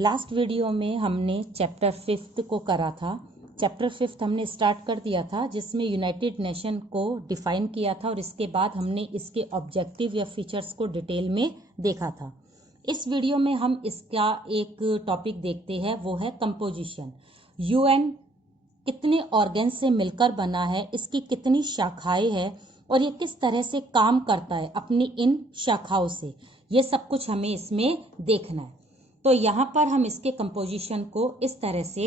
Last video में हमने chapter 5 को करा था। चैप्टर 5 हमने स्टार्ट कर दिया था, जिसमें यूनाइटेड नेशन को डिफाइन किया था और इसके बाद हमने इसके ऑब्जेक्टिव या फीचर्स को डिटेल में देखा था। इस वीडियो में हम इसका एक टॉपिक देखते हैं, वो है कंपोजिशन। यूएन कितने ऑर्गन से मिलकर बना है, इसकी कितनी शाखाएं हैं और ये किस तरह से काम करता है अपनी इन शाखाओं से, ये सब कुछ हमें इसमें देखना है। तो यहाँ पर हम इसके कंपोजिशन को इस तरह से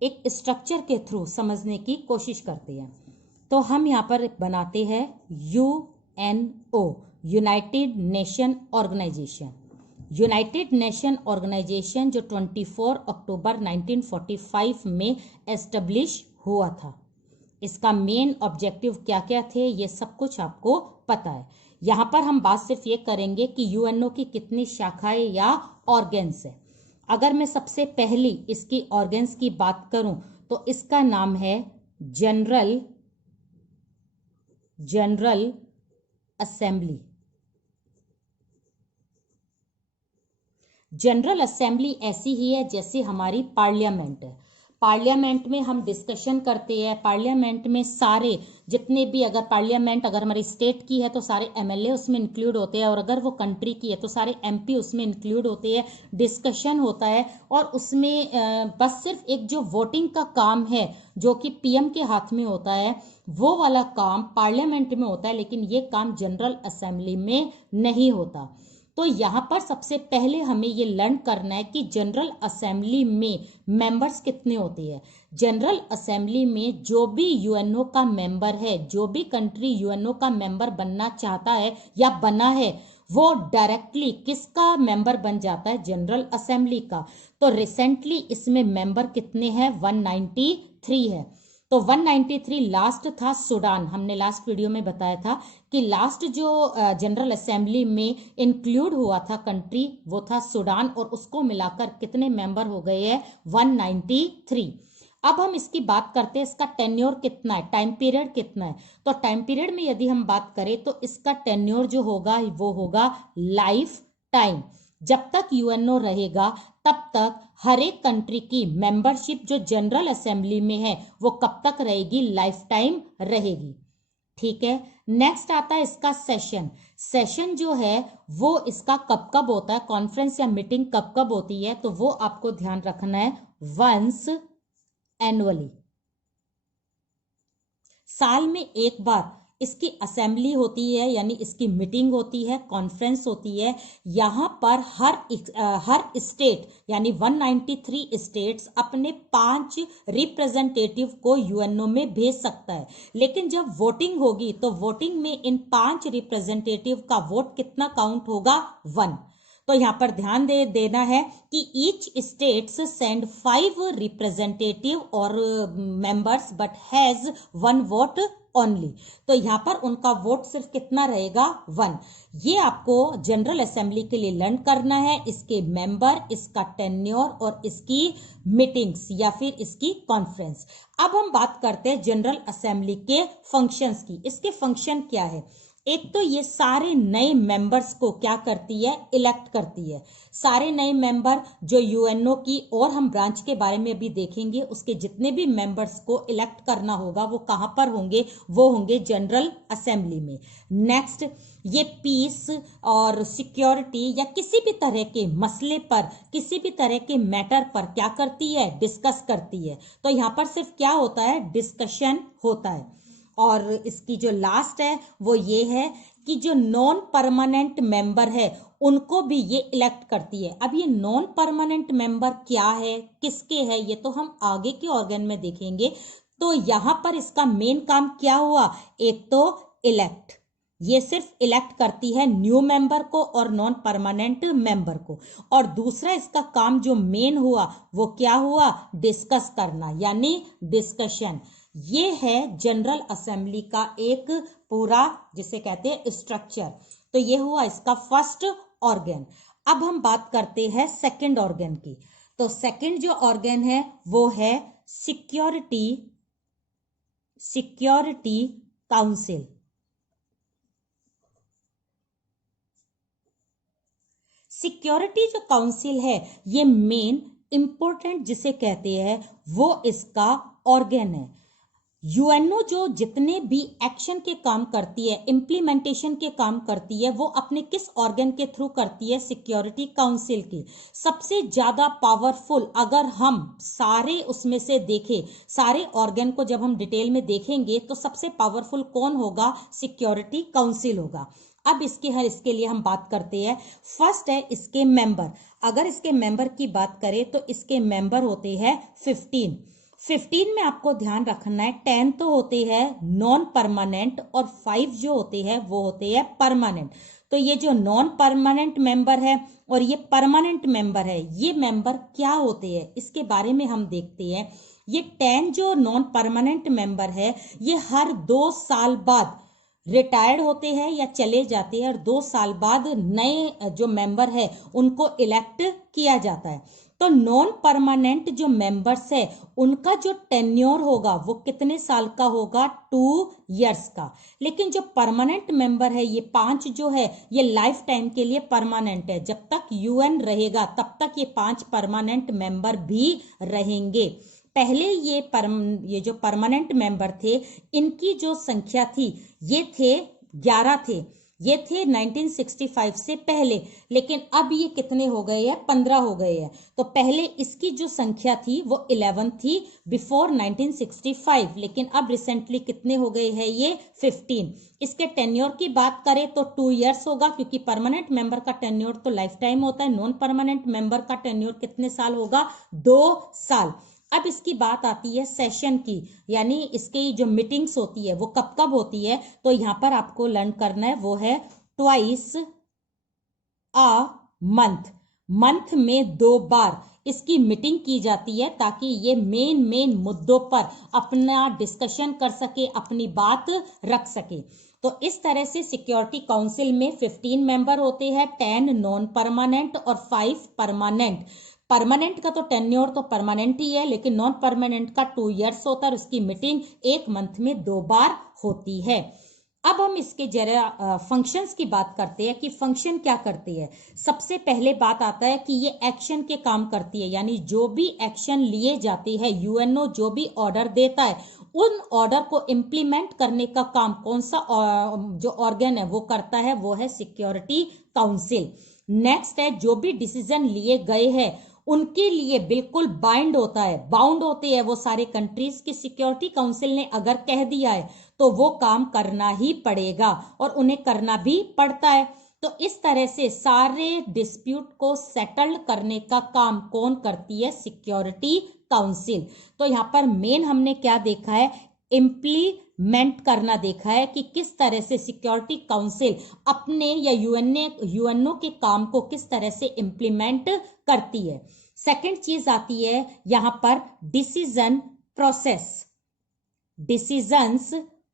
एक स्ट्रक्चर के थ्रू समझने की कोशिश करते हैं। तो हम यहाँ पर बनाते हैं UNO, United Nation Organization. United Nation Organization जो 24 अक्टूबर 1945 में एस्टेब्लिश हुआ था। इसका मेन ऑब्जेक्टिव क्या क्या थे, ये सब कुछ आपको पता है। यहाँ पर हम बात सिर्फ ये करेंगे कि यूएनओ की कितनी शाखाएं या ऑर्गन्स है। अगर मैं सबसे पहली इसकी ऑर्गन्स की बात करूं तो इसका नाम है जनरल असेंबली। जनरल असेंबली ऐसी ही है जैसे हमारी पार्लियामेंट है। पार्लियामेंट में हम डिस्कशन करते हैं, पार्लियामेंट में सारे जितने भी, अगर पार्लियामेंट अगर हमारी स्टेट की है तो सारे एमएलए उसमें इंक्लूड होते हैं, और अगर वो कंट्री की है तो सारे एमपी उसमें इंक्लूड होते हैं। डिस्कशन होता है और उसमें बस सिर्फ एक जो वोटिंग का काम है जो कि पीएम के हाथ में होता है, वो वाला काम पार्लियामेंट में होता है, लेकिन ये काम जनरल असेंबली में नहीं होता। तो यहाँ पर सबसे पहले हमें ये लर्न करना है कि जनरल असेंबली में मेंबर्स कितने होते हैं। जनरल असेंबली में जो भी यूएनओ का मेंबर है, जो भी कंट्री यूएनओ का मेंबर बनना चाहता है या बना है, वो डायरेक्टली किसका मेंबर बन जाता है, जनरल असेंबली का। तो रिसेंटली इसमें मेंबर कितने हैं, 193 है। तो 193 लास्ट था सूडान। हमने लास्ट वीडियो में बताया था कि लास्ट जो जनरल असेंबली में इंक्लूड हुआ था कंट्री, वो था सूडान, और उसको मिलाकर कितने मेंबर हो गए हैं, 193। अब हम इसकी बात करते हैं, इसका टेन्योर कितना है, टाइम पीरियड कितना है। तो टाइम पीरियड में यदि हम बात करें तो इसका टेन्योर जो होगा वो होगा लाइफ टाइम। जब तक यूएनओ रहेगा तब तक हर एक कंट्री की मेंबरशिप जो जनरल असेंबली में है वो कब तक रहेगी, लाइफ टाइम रहेगी। ठीक है। नेक्स्ट आता है इसका सेशन। सेशन जो है वो इसका कब कब होता है, कॉन्फ्रेंस या मीटिंग कब कब होती है, तो वो आपको ध्यान रखना है, वंस एनुअली, साल में एक बार इसकी असेंबली होती है, यानी इसकी मीटिंग होती है, कॉन्फ्रेंस होती है। यहाँ पर हर स्टेट यानी 193 स्टेट्स अपने 5 रिप्रेजेंटेटिव को यूएनओ में भेज सकता है। लेकिन जब वोटिंग होगी तो वोटिंग में इन 5 रिप्रेजेंटेटिव का वोट कितना काउंट होगा, 1। तो यहाँ पर ध्यान देना है कि ईच स्टेट्स सेंड 5 रिप्रेजेंटेटिव और members but has 1 vote only. तो यहाँ पर उनका वोट सिर्फ कितना रहेगा, 1। ये आपको जनरल असेंबली के लिए लर्न करना है, इसके मेंबर, इसका टेन्योर और इसकी मीटिंग्स या फिर इसकी कॉन्फ्रेंस। अब हम बात करते हैं जनरल असेंबली के फंक्शंस की। इसके फंक्शन क्या है, एक तो ये सारे नए मेंबर्स को क्या करती है, इलेक्ट करती है। सारे नए मेंबर जो यूएनओ की, और हम ब्रांच के बारे में भी देखेंगे, उसके जितने भी मेंबर्स को इलेक्ट करना होगा वो कहां पर होंगे, वो होंगे जनरल असेंबली में। नेक्स्ट, ये पीस और सिक्योरिटी या किसी भी तरह के मसले पर, किसी भी तरह के मैटर पर क्या करती है, डिस्कस करती है। तो यहाँ पर सिर्फ क्या होता है, डिस्कशन होता है। और इसकी जो लास्ट है वो ये है कि जो नॉन परमानेंट मेंबर है उनको भी ये इलेक्ट करती है। अब ये नॉन परमानेंट मेंबर क्या है, किसके है, ये तो हम आगे के ऑर्गन में देखेंगे। तो यहां पर इसका मेन काम क्या हुआ, एक तो इलेक्ट, ये सिर्फ इलेक्ट करती है न्यू मेंबर को और नॉन परमानेंट मेंबर को। और दूसरा इसका काम जो मेन हुआ वो क्या हुआ, डिस्कस करना, यानी डिस्कशन। ये है जनरल असेंबली का एक पूरा, जिसे कहते हैं स्ट्रक्चर। तो ये हुआ इसका फर्स्ट ऑर्गन। अब हम बात करते हैं सेकंड ऑर्गन की। तो सेकंड जो ऑर्गन है वो है सिक्योरिटी काउंसिल। सिक्योरिटी जो काउंसिल है ये मेन इंपॉर्टेंट जिसे कहते हैं वो इसका ऑर्गन है। यूएनओ जो जितने भी एक्शन के काम करती है, इम्प्लीमेंटेशन के काम करती है, वो अपने किस ऑर्गन के थ्रू करती है? सिक्योरिटी काउंसिल की। सबसे ज्यादा पावरफुल अगर हम सारे उसमें से देखें, सारे ऑर्गन को जब हम डिटेल में देखेंगे तो सबसे पावरफुल कौन होगा? सिक्योरिटी काउंसिल होगा। अब इसके लिए हम बात करते हैं। फर्स्ट है इसके मेंबर। अगर इसके मेंबर की बात करें तो इसके मेंबर होते हैं 15 में आपको ध्यान रखना है 10 तो होते हैं नॉन परमानेंट और 5 जो होते हैं वो होते हैं परमानेंट। तो ये जो नॉन परमानेंट मेंबर है और ये परमानेंट मेंबर है, ये मेंबर क्या होते हैं इसके बारे में हम देखते हैं। ये 10 जो नॉन परमानेंट मेंबर है ये हर 2 साल बाद रिटायर्ड होते हैं या चले जाते हैं और 2 साल बाद नए जो मेंबर है उनको इलेक्ट किया जाता है। तो नॉन परमानेंट जो मेंबर्स है उनका जो टेन्योर होगा वो कितने साल का होगा? 2 इयर्स का। लेकिन जो परमानेंट मेंबर है ये 5 जो है ये लाइफ टाइम के लिए परमानेंट है। जब तक यूएन रहेगा तब तक ये 5 परमानेंट मेंबर भी रहेंगे। पहले ये जो परमानेंट मेंबर थे इनकी जो संख्या थी ये थे 11 थे, ये थे 1965 से पहले। लेकिन अब ये कितने हो गए हैं? 15 हो गए हैं। तो पहले इसकी जो संख्या थी वो 11 थी बिफोर 1965, लेकिन अब रिसेंटली कितने हो गए हैं? ये 15। इसके टेन्योर की बात करें तो 2 इयर्स होगा, क्योंकि परमानेंट मेंबर का टेन्योर तो लाइफ टाइम होता है। नॉन परमानेंट मेंबर का टेन्योर कितने साल होगा? 2 साल। अब इसकी बात आती है सेशन की, यानी इसकी जो मीटिंग्स होती है वो कब कब होती है। तो यहां पर आपको लर्न करना है वो है ट्वाइस अ मंथ में 2 बार इसकी मीटिंग की जाती है ताकि ये मेन मुद्दों पर अपना डिस्कशन कर सके, अपनी बात रख सके। तो इस तरह से सिक्योरिटी काउंसिल में 15 मेंबर होते हैं, 10 नॉन परमानेंट और 5 परमानेंट। परमानेंट का तो टेन्योर तो परमानेंट ही है, लेकिन नॉन परमानेंट का 2 इयर्स होता है। उसकी मीटिंग 1 मंथ में 2 बार होती है। अब हम इसके जरा फंक्शंस की बात करते हैं कि फंक्शन क्या करते हैं। सबसे पहले बात आता है कि ये एक्शन के काम करती है, यानी जो भी एक्शन लिए जाते हैं, यूएनओ जो भी ऑर्डर देता है उन ऑर्डर को इम्प्लीमेंट करने का काम कौन सा जो ऑर्गन है वो करता है? वो है सिक्योरिटी काउंसिल। नेक्स्ट है जो भी डिसीजन लिए गए हैं उनके लिए बिल्कुल बाउंड होते हैं वो सारे कंट्रीज की। सिक्योरिटी काउंसिल ने अगर कह दिया है तो वो काम करना ही पड़ेगा और उन्हें करना भी पड़ता है। तो इस तरह से सारे डिस्प्यूट को सेटल करने का काम कौन करती है? Security council. तो यहाँ पर मेन हमने क्या देखा है? इम्प्लीमेंट करना देखा है कि किस तरह से सिक्योरिटी काउंसिल अपने या यूएनओ के काम को किस तरह से इम्प्लीमेंट करती है। सेकंड चीज आती है यहां पर डिसीजंस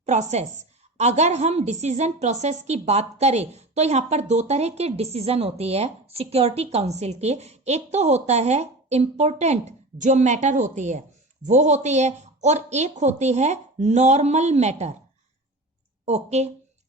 प्रोसेस। अगर हम डिसीजन प्रोसेस की बात करें तो यहां पर 2 तरह के डिसीजन होते हैं सिक्योरिटी काउंसिल के। एक तो होता है इंपॉर्टेंट जो मैटर होते हैं वो होते हैं, और एक होते हैं नॉर्मल मैटर। ओके,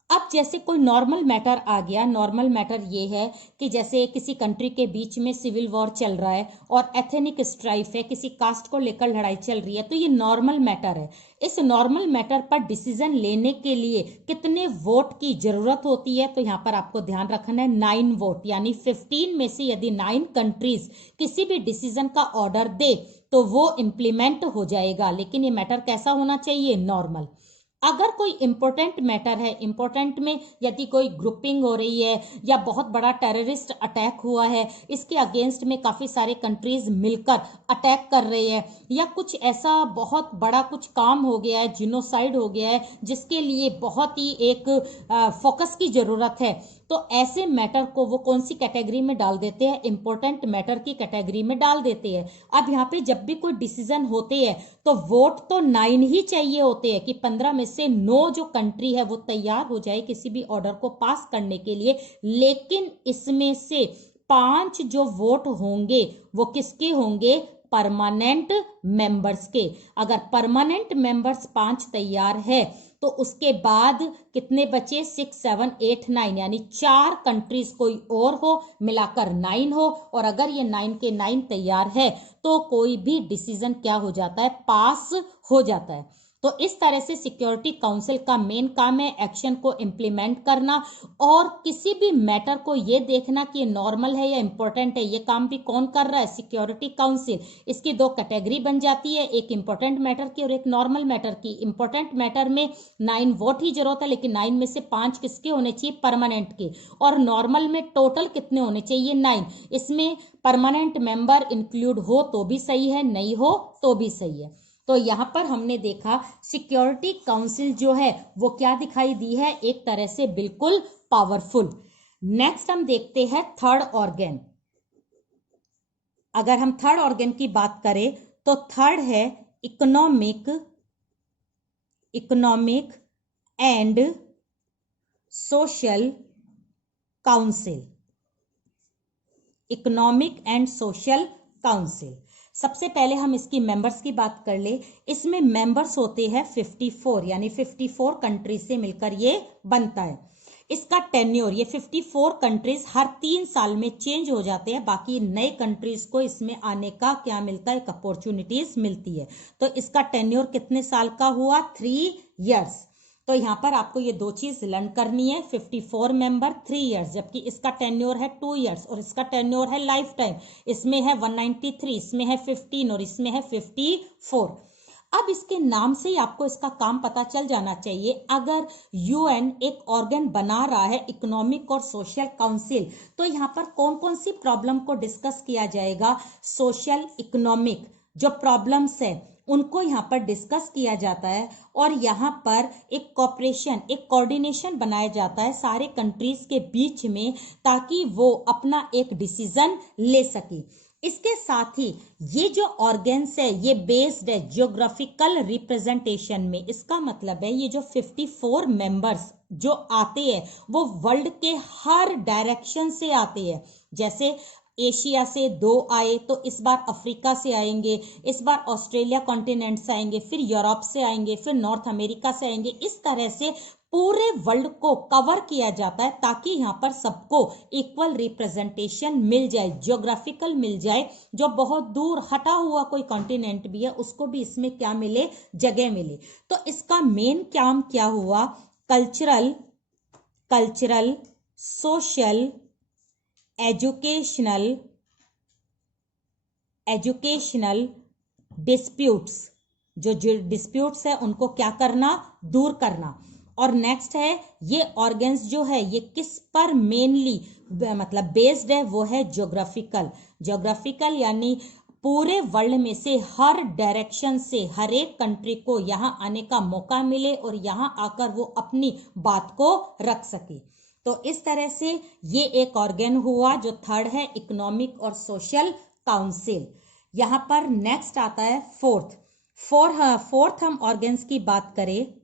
अब जैसे कोई नॉर्मल मैटर आ गया। नॉर्मल मैटर ये है कि जैसे किसी कंट्री के बीच में सिविल वॉर चल रहा है और एथनिक स्ट्राइफ है, किसी कास्ट को लेकर लड़ाई चल रही है, तो ये नॉर्मल मैटर है। इस नॉर्मल मैटर पर डिसीजन लेने के लिए कितने वोट की जरूरत होती है? तो यहाँ पर आपको ध्यान रखना है 9 वोट, यानी 15 में से यदि 9 कंट्रीज किसी भी डिसीजन का ऑर्डर दे तो वो इम्प्लीमेंट हो जाएगा। लेकिन ये मैटर कैसा होना चाहिए? नॉर्मल। अगर कोई इंपॉर्टेंट मैटर है, इंपॉर्टेंट में यदि कोई ग्रुपिंग हो रही है या बहुत बड़ा टेररिस्ट अटैक हुआ है, इसके अगेंस्ट में काफी सारे कंट्रीज मिलकर अटैक कर रहे हैं, या कुछ ऐसा बहुत बड़ा कुछ काम हो गया है, जिनोसाइड हो गया है, जिसके लिए बहुत ही एक फोकस की जरूरत है, तो ऐसे मैटर को वो कौन सी कैटेगरी में डाल देते हैं? इंपॉर्टेंट मैटर की कैटेगरी में डाल देते हैं। अब यहाँ पे जब भी कोई डिसीजन होते हैं तो वोट तो 9 ही चाहिए होते हैं कि 15 में से 9 जो कंट्री है वो तैयार हो जाए किसी भी ऑर्डर को पास करने के लिए। लेकिन इसमें से 5 जो वोट होंगे वो किसके होंगे? परमानेंट मेंबर्स के। अगर परमानेंट मेंबर्स 5 तैयार है तो उसके बाद कितने बचे, 6, 7, 8, 9, यानी 4 कंट्रीज कोई और हो, मिलाकर 9 हो। और अगर ये 9 के 9 तैयार है तो कोई भी डिसीजन क्या हो जाता है, पास हो जाता है। तो इस तरह से सिक्योरिटी काउंसिल का मेन काम है एक्शन को इम्प्लीमेंट करना और किसी भी मैटर को ये देखना कि ये नॉर्मल है या इंपॉर्टेंट है। ये काम भी कौन कर रहा है, सिक्योरिटी काउंसिल। इसकी 2 कैटेगरी बन जाती है, एक इंपॉर्टेंट मैटर की और एक नॉर्मल मैटर की। इंपॉर्टेंट मैटर में 9 वोट ही जरूरत है, लेकिन 9 में से 5 किसके होने चाहिए, परमानेंट के। और नॉर्मल में टोटल कितने होने चाहिए, 9। इसमें परमानेंट मेंबर इंक्लूड हो तो भी सही है, नहीं हो तो भी सही है। तो यहां पर हमने देखा सिक्योरिटी काउंसिल जो है वो क्या दिखाई दी है, एक तरह से बिल्कुल पावरफुल। नेक्स्ट हम देखते हैं थर्ड ऑर्गन। अगर हम थर्ड ऑर्गन की बात करें तो थर्ड है economic and social council. Economic and social council, सबसे पहले हम इसकी मेंबर्स की बात कर ले। इसमें मेंबर्स होते हैं 54, यानी 54 कंट्रीज से मिलकर ये बनता है। इसका टेन्योर, ये 54 कंट्रीज हर 3 साल में चेंज हो जाते हैं। बाकी नए कंट्रीज को इसमें आने का क्या मिलता है, एक अपॉर्चुनिटीज मिलती है। तो इसका टेन्योर कितने साल का हुआ, 3 इयर्स। तो यहां पर आपको ये 2 चीज लर्न करनी है, 54 मेंबर 3 इयर्स, जबकि इसका टेन्योर है 2 इयर्स और इसका टेन्योर है लाइफ टाइम। इसमें है 193, इसमें है 15 और इसमें है 54। अब इसके नाम से ही आपको इसका काम पता चल जाना चाहिए। अगर यूएन एक ऑर्गन बना रहा है इकोनॉमिक और सोशल काउंसिल, तो यहाँ पर कौन कौन सी प्रॉब्लम को डिस्कस किया जाएगा, सोशल इकोनॉमिक जो प्रॉब्लम्स है उनको यहाँ पर डिस्कस किया जाता है। और यहाँ पर एक कॉपरेशन, एक कोऑर्डिनेशन बनाया जाता है सारे कंट्रीज के बीच में, ताकि वो अपना एक डिसीजन ले सके। इसके साथ ही ये जो ऑर्गन्स है ये बेस्ड है जियोग्राफिकल रिप्रेजेंटेशन में। इसका मतलब है ये जो 54 मेंबर्स जो आते हैं वो वर्ल्ड के हर डायरेक्शन से आते हैं। जैसे एशिया से 2 आए तो इस बार अफ्रीका से आएंगे, इस बार ऑस्ट्रेलिया कॉन्टिनेंट से आएंगे, फिर यूरोप से आएंगे, फिर नॉर्थ अमेरिका से आएंगे। इस तरह से पूरे वर्ल्ड को कवर किया जाता है ताकि यहाँ पर सबको इक्वल रिप्रेजेंटेशन मिल जाए, जियोग्राफिकल मिल जाए। जो बहुत दूर हटा हुआ कोई कॉन्टिनेंट भी है उसको भी इसमें क्या मिले, जगह मिले। तो इसका मेन काम क्या हुआ, कल्चरल, सोशल, एजुकेशनल डिस्प्यूट्स, जो डिस्प्यूट्स है उनको क्या करना, दूर करना। और नेक्स्ट है ये ऑर्गन्स जो है ये किस पर मेनली मतलब बेस्ड है, वो है ज्योग्राफिकल, यानी पूरे वर्ल्ड में से हर डायरेक्शन से हर एक कंट्री को यहाँ आने का मौका मिले और यहाँ आकर वो अपनी बात को रख सके। तो इस तरह से ये एक ऑर्गन हुआ जो थर्ड है, इकोनॉमिक और सोशल काउंसिल। यहां पर नेक्स्ट आता है फोर्थ हम ऑर्गन्स की बात करें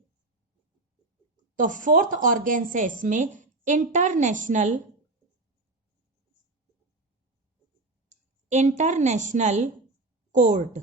तो फोर्थ ऑर्गन्स है इसमें इंटरनेशनल कोर्ट।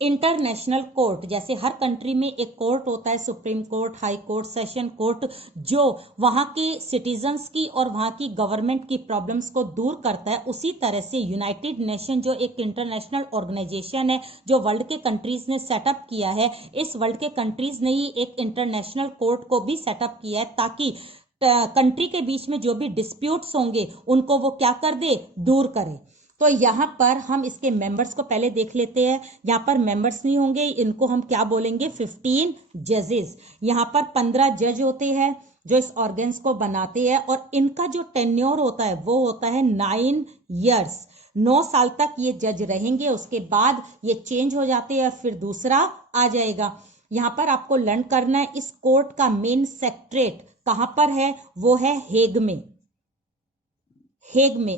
इंटरनेशनल कोर्ट, जैसे हर कंट्री में एक कोर्ट होता है, supreme court, high court, session court, जो वहां के सिटीजन्स की और वहां की गवर्नमेंट की प्रॉब्लम्स को दूर करता है। उसी तरह से यूनाइटेड नेशन जो एक इंटरनेशनल ऑर्गेनाइजेशन है जो वर्ल्ड के कंट्रीज ने सेटअप किया है, इस वर्ल्ड के कंट्रीज ने ही एक इंटरनेशनल कोर्ट को भी सेटअप किया है ताकि कंट्री के बीच में जो भी डिस्प्यूट्स होंगे उनको वो क्या कर दे, दूर करे। तो यहाँ पर हम इसके मेंबर्स को पहले देख लेते हैं। यहाँ पर मेंबर्स नहीं होंगे, इनको हम क्या बोलेंगे, 15 जजेस। यहाँ पर 15 जज होते हैं जो इस ऑर्गन्स को बनाते हैं और इनका जो टेन्योर होता है वो होता है 9 इयर्स। 9 साल तक ये जज रहेंगे, उसके बाद ये चेंज हो जाते हैं, फिर दूसरा आ जाएगा। यहाँ पर आपको लर्न करना है इस कोर्ट का मेन सेक्रेटरीट कहां पर है, वो है हेग में।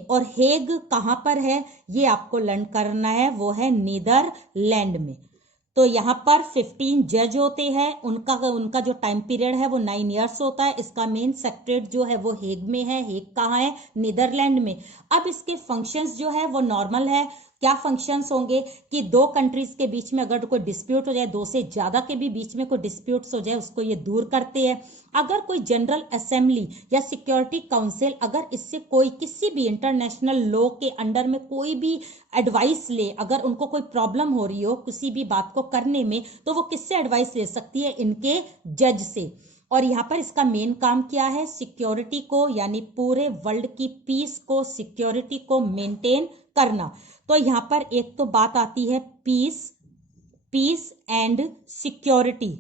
और हेग कहां पर है ये आपको लर्न करना है, वो है नीदरलैंड में। तो यहाँ पर 15 जज होते हैं, उनका जो टाइम पीरियड है वो 9 ईयर्स होता है। इसका मेन सेक्रेटरेट जो है वो हेग में है। हेग कहाँ है? नीदरलैंड में। अब इसके फंक्शंस जो है वो नॉर्मल है। क्या फंक्शंस होंगे कि दो कंट्रीज के बीच में अगर कोई डिस्प्यूट हो जाए, दो से ज्यादा के भी बीच में कोई डिस्प्यूट्स हो जाए, उसको ये दूर करते हैं। अगर कोई जनरल असेंबली या सिक्योरिटी काउंसिल अगर इससे कोई किसी भी इंटरनेशनल लॉ के अंडर में कोई भी एडवाइस ले, अगर उनको कोई प्रॉब्लम हो रही हो किसी भी बात को करने में, तो वो किससे एडवाइस ले सकती है? इनके जज से। और यहाँ पर इसका मेन काम क्या है? सिक्योरिटी को, यानी पूरे वर्ल्ड की पीस को, सिक्योरिटी को मेंटेन करना। तो यहाँ पर एक तो बात आती है पीस एंड सिक्योरिटी,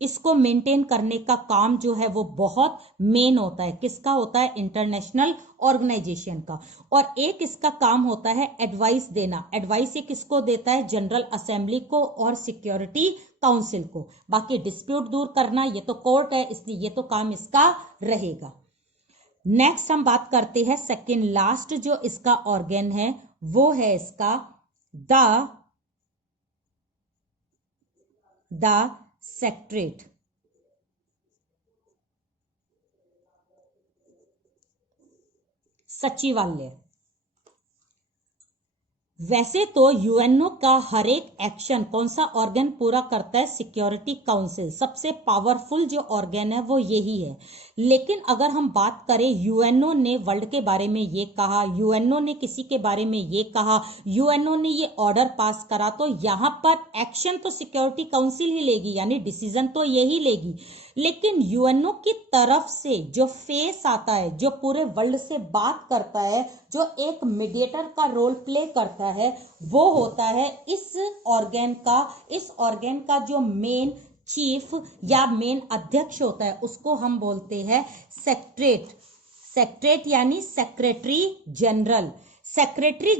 इसको मेंटेन करने का काम जो है वो बहुत मेन होता है। किसका होता है? इंटरनेशनल ऑर्गेनाइजेशन का। और एक इसका काम होता है एडवाइस देना। एडवाइस ये किसको देता है? जनरल असेंबली को और सिक्योरिटी काउंसिल को। बाकी डिस्प्यूट दूर करना ये तो कोर्ट है, इसलिए ये तो काम इसका रहेगा। नेक्स्ट हम बात करते हैं सेकेंड लास्ट जो इसका ऑर्गन है, वो है इसका द सेक्रेटरेट। सचिवालय। वैसे तो यूएनओ का हर एक एक्शन कौन सा ऑर्गन पूरा करता है? Security council. सबसे पावरफुल जो ऑर्गन है वो यही है। लेकिन अगर हम बात करें यूएनओ ने वर्ल्ड के बारे में ये कहा, यूएनओ ने किसी के बारे में ये कहा, यूएनओ ने ये ऑर्डर पास करा, तो यहां पर एक्शन तो सिक्योरिटी काउंसिल ही लेगी, यानी डिसीजन तो यही लेगी। लेकिन यूएनओ की तरफ से जो फेस आता है, जो पूरे वर्ल्ड से बात करता है, जो एक मीडिएटर का रोल प्ले करता है, वो होता है इस ऑर्गन का जो मेन चीफ या मेन अध्यक्ष होता है, उसको हम बोलते हैं सेक्रेटरेट यानी सेक्रेटरी जनरल। सेक्रेटरी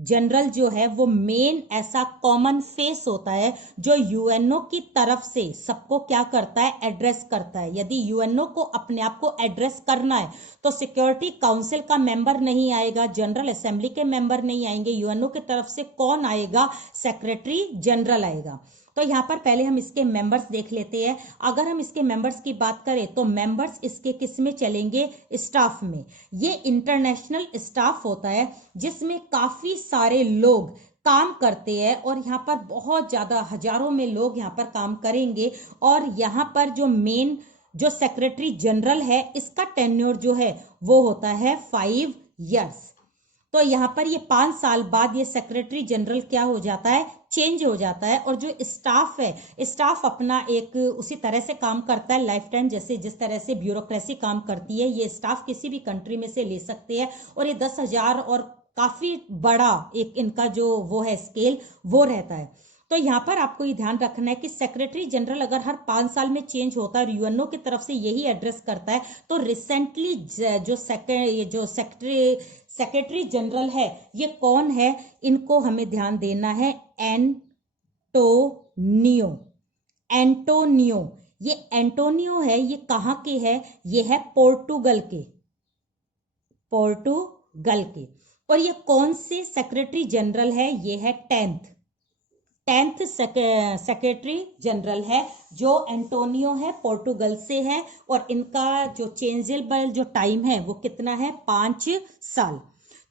जनरल जो है वो मेन ऐसा कॉमन फेस होता है जो यूएनओ की तरफ से सबको क्या करता है? एड्रेस करता है। यदि यूएनओ को अपने आप को एड्रेस करना है तो सिक्योरिटी काउंसिल का मेंबर नहीं आएगा, जनरल असेंबली के मेंबर नहीं आएंगे, यूएनओ की तरफ से कौन आएगा? सेक्रेटरी जनरल आएगा। तो यहाँ पर पहले हम इसके मेंबर्स देख लेते हैं। अगर हम इसके मेंबर्स की बात करें तो मेंबर्स इसके किस में चलेंगे? स्टाफ में। ये इंटरनेशनल स्टाफ होता है जिसमें काफी सारे लोग काम करते हैं और यहाँ पर बहुत ज्यादा हजारों में लोग यहाँ पर काम करेंगे। और यहाँ पर जो सेक्रेटरी जनरल है इसका टेन्योर जो है वो होता है 5 इयर्स। तो यहाँ पर ये 5 साल बाद ये सेक्रेटरी जनरल क्या हो जाता है? चेंज हो जाता है। और जो स्टाफ है, स्टाफ अपना एक उसी तरह से काम करता है लाइफ टाइम, जैसे जिस तरह से ब्यूरोक्रेसी काम करती है, ये स्टाफ किसी भी कंट्री में से ले सकते हैं। और ये 10,000 और काफी बड़ा एक इनका जो वो है स्केल वो रहता है। तो यहाँ पर आपको ये ध्यान रखना है कि सेक्रेटरी जनरल अगर हर 5 साल में चेंज होता है और यूएनओ की तरफ से यही एड्रेस करता है, तो रिसेंटली जो सेक्रेटरी जनरल है ये कौन है? इनको हमें ध्यान देना है। एंटोनियो। ये एंटोनियो है, ये कहाँ के है? ये है पोर्टुगल के। और ये कौन से सेक्रेटरी जनरल है? ये है 10th सेक्रेटरी जनरल है जो एंटोनियो है, पोर्टुगल से है। और इनका जो चेंजेबल जो टाइम है वो कितना है? 5 साल।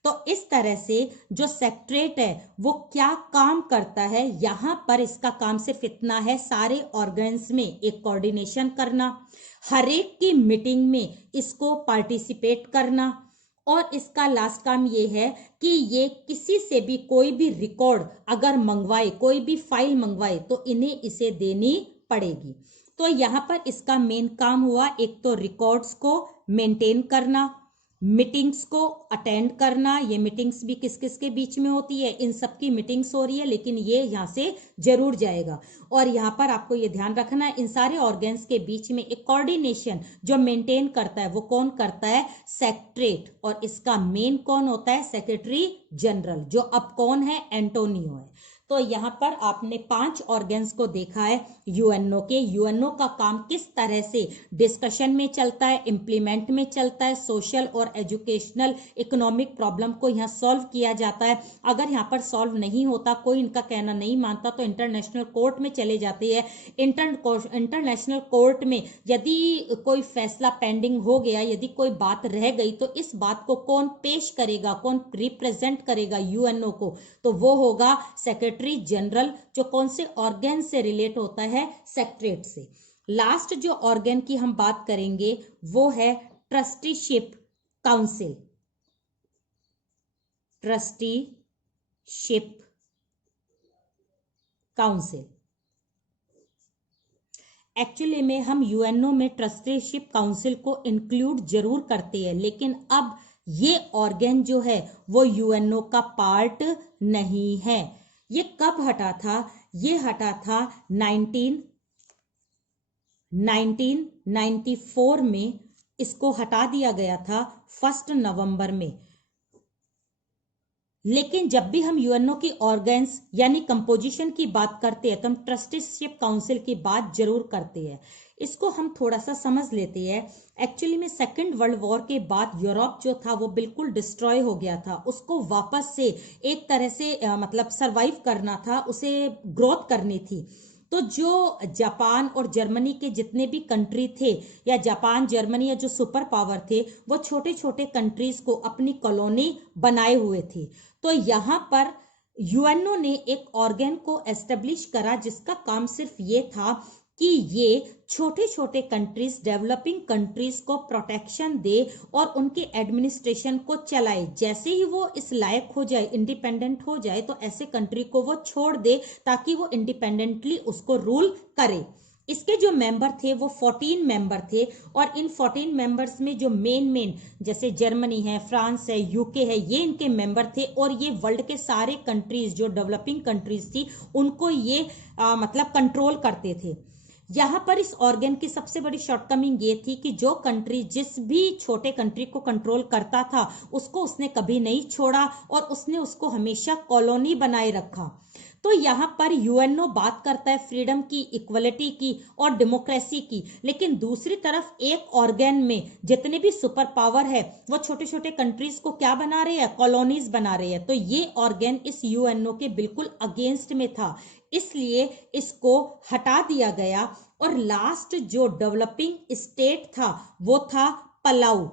तो इस तरह से जो सेक्रेटरेट है वो क्या काम करता है? यहां पर इसका काम सिर्फ इतना है, सारे ऑर्गन्स में एक कोऑर्डिनेशन करना, हर एक की मीटिंग में इसको पार्टिसिपेट करना। और इसका लास्ट काम ये है कि ये किसी से भी कोई भी रिकॉर्ड अगर मंगवाए, कोई भी फाइल मंगवाए, तो इन्हें इसे देनी पड़ेगी। तो यहाँ पर इसका मेन काम हुआ, एक तो रिकॉर्ड्स को मेंटेन करना, मीटिंग्स को अटेंड करना। ये मीटिंग्स भी किस किस के बीच में होती है? इन सब की मीटिंग्स हो रही है, लेकिन ये यहाँ से जरूर जाएगा। और यहाँ पर आपको ये ध्यान रखना है, इन सारे ऑर्गन्स के बीच में एक कोऑर्डिनेशन जो मेंटेन करता है वो कौन करता है? सेक्रेटरेट। और इसका मेन कौन होता है? सेक्रेटरी जनरल, जो अब कौन है? एंटोनियो है। तो यहाँ पर आपने 5 ऑर्गन्स को देखा है यूएनओ के। यूएनओ का काम किस तरह से डिस्कशन में चलता है, इम्प्लीमेंट में चलता है, सोशल और एजुकेशनल इकोनॉमिक प्रॉब्लम को यहाँ सॉल्व किया जाता है। अगर यहाँ पर सॉल्व नहीं होता, कोई इनका कहना नहीं मानता, तो इंटरनेशनल कोर्ट में चले जाते हैं। इंटरनेशनल कोर्ट में यदि कोई फैसला पेंडिंग हो गया, यदि कोई बात रह गई, तो इस बात को कौन पेश करेगा, कौन रिप्रेजेंट करेगा यूएनओ को, तो वो होगा सेक्रेटरी जनरल, जो कौन से ऑर्गन से रिलेट होता है, सेक्रेटरीट से। लास्ट जो ऑर्गन की हम बात करेंगे वो है trusteeship council. Trusteeship council actually में हम यूएनओ में ट्रस्टीशिप काउंसिल को इंक्लूड जरूर करते हैं, लेकिन अब ये ऑर्गन जो है वो यूएनओ का पार्ट नहीं है। ये कब हटा था? ये हटा था 1994 में, इसको हटा दिया गया था 1 नवंबर में। लेकिन जब भी हम यूएनओ की ऑर्गन्स यानी कंपोजिशन की बात करते हैं तो हम ट्रस्टीशिप काउंसिल की बात जरूर करते हैं। इसको हम थोड़ा सा समझ लेते हैं। एक्चुअली में सेकेंड वर्ल्ड वॉर के बाद यूरोप जो था वो बिल्कुल डिस्ट्रॉय हो गया था। उसको वापस से एक तरह से मतलब सरवाइव करना था, उसे ग्रोथ करनी थी। तो जो जापान और जर्मनी के जितने भी कंट्री थे, या जापान जर्मनी या जो सुपर पावर थे, वो छोटे छोटे कंट्रीज को अपनी कॉलोनी बनाए हुए थे। तो यहाँ पर यूएनओ ने एक ऑर्गन को एस्टेब्लिश करा जिसका काम सिर्फ ये था कि ये छोटे छोटे कंट्रीज, डेवलपिंग कंट्रीज को प्रोटेक्शन दे और उनके एडमिनिस्ट्रेशन को चलाए। जैसे ही वो इस लायक हो जाए, इंडिपेंडेंट हो जाए, तो ऐसे कंट्री को वो छोड़ दे ताकि वो इंडिपेंडेंटली उसको रूल करे। इसके जो मेंबर थे वो 14 मेंबर थे, और इन 14 मेंबर्स में जो मेन जैसे जर्मनी है, फ्रांस है, यूके है, ये इनके मेंबर थे। और ये वर्ल्ड के सारे कंट्रीज जो डेवलपिंग कंट्रीज थी उनको ये मतलब कंट्रोल करते थे। यहाँ पर इस ऑर्गन की सबसे बड़ी शॉर्टकमिंग ये थी कि जो कंट्री जिस भी छोटे कंट्री को कंट्रोल करता था उसको उसने कभी नहीं छोड़ा और उसने उसको हमेशा कॉलोनी बनाए रखा। तो यहाँ पर यूएनओ बात करता है फ्रीडम की, इक्वलिटी की और डेमोक्रेसी की, लेकिन दूसरी तरफ एक ऑर्गन में जितने भी सुपर पावर है वो छोटे छोटे कंट्रीज को क्या बना रहे हैं, कॉलोनीज बना रहे हैं। तो ये ऑर्गन इस यूएनओ के बिल्कुल अगेंस्ट में था, इसलिए इसको हटा दिया गया। और लास्ट जो डेवलपिंग स्टेट था वो था पलाऊ।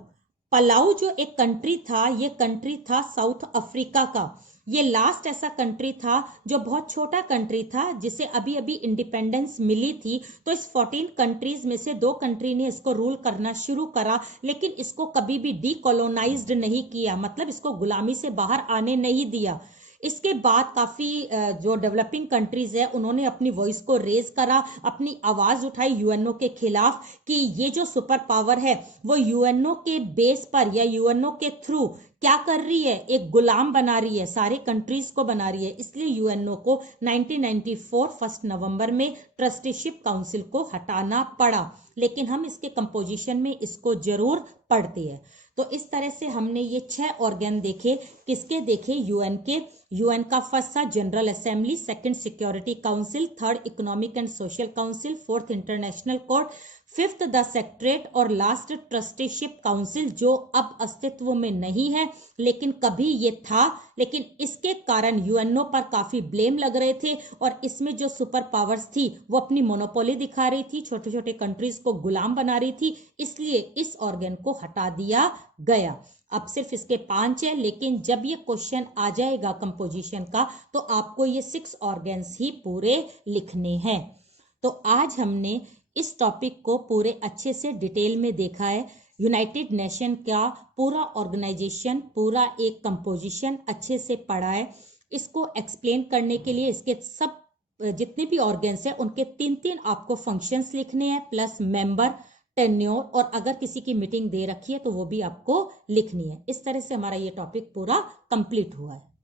पलाऊ जो एक कंट्री था, ये कंट्री था साउथ अफ्रीका का। ये लास्ट ऐसा कंट्री था जो बहुत छोटा कंट्री था, जिसे अभी अभी इंडिपेंडेंस मिली थी। तो इस 14 कंट्रीज में से 2 कंट्री ने इसको रूल करना शुरू करा, लेकिन इसको कभी भी डीकोलोनाइज्ड नहीं किया, मतलब इसको गुलामी से बाहर आने नहीं दिया। इसके बाद काफी जो डेवलपिंग कंट्रीज है उन्होंने अपनी वॉइस को रेज करा, अपनी आवाज उठाई यूएनओ के खिलाफ कि ये जो सुपर पावर है वो यूएनओ के बेस पर या यूएनओ के थ्रू क्या कर रही है, एक गुलाम बना रही है, सारे कंट्रीज को बना रही है। इसलिए यूएनओ को 1994 1 नवंबर में ट्रस्टीशिप काउंसिल को हटाना पड़ा, लेकिन हम इसके कंपोजिशन में इसको जरूर पढ़ते हैं। तो इस तरह से हमने ये 6 ऑर्गन देखे। किसके देखे? यूएन के। यूएन का फर्स्ट था general assembly, second security council, third economic and social council, fourth international court, fifth the secretariat और लास्ट ट्रस्टीशिप काउंसिल, जो अब अस्तित्व में नहीं है, लेकिन कभी ये था। लेकिन इसके कारण यूएनओ पर काफी ब्लेम लग रहे थे और इसमें जो सुपर पावर्स थी वो अपनी मोनोपोली दिखा रही थी, छोटे छोटे कंट्रीज को गुलाम बना रही थी, इसलिए इस ऑर्गन को हटा दिया गया। अब सिर्फ इसके 5 है, लेकिन जब ये क्वेश्चन आ जाएगा कंपोजिशन का तो आपको ये 6 ऑर्गन्स ही पूरे लिखने हैं। तो आज हमने इस टॉपिक को पूरे अच्छे से डिटेल में देखा है। यूनाइटेड नेशन का पूरा ऑर्गेनाइजेशन, पूरा एक कंपोजिशन अच्छे से पढ़ा है। इसको एक्सप्लेन करने के लिए इसके सब जितने भी ऑर्गन्स हैं उनके 3-3 आपको फंक्शंस लिखने हैं, प्लस मेंबर, टेन्योर, और अगर किसी की मीटिंग दे रखी है तो वो भी आपको लिखनी है। इस तरह से हमारा ये टॉपिक पूरा कंप्लीट हुआ है।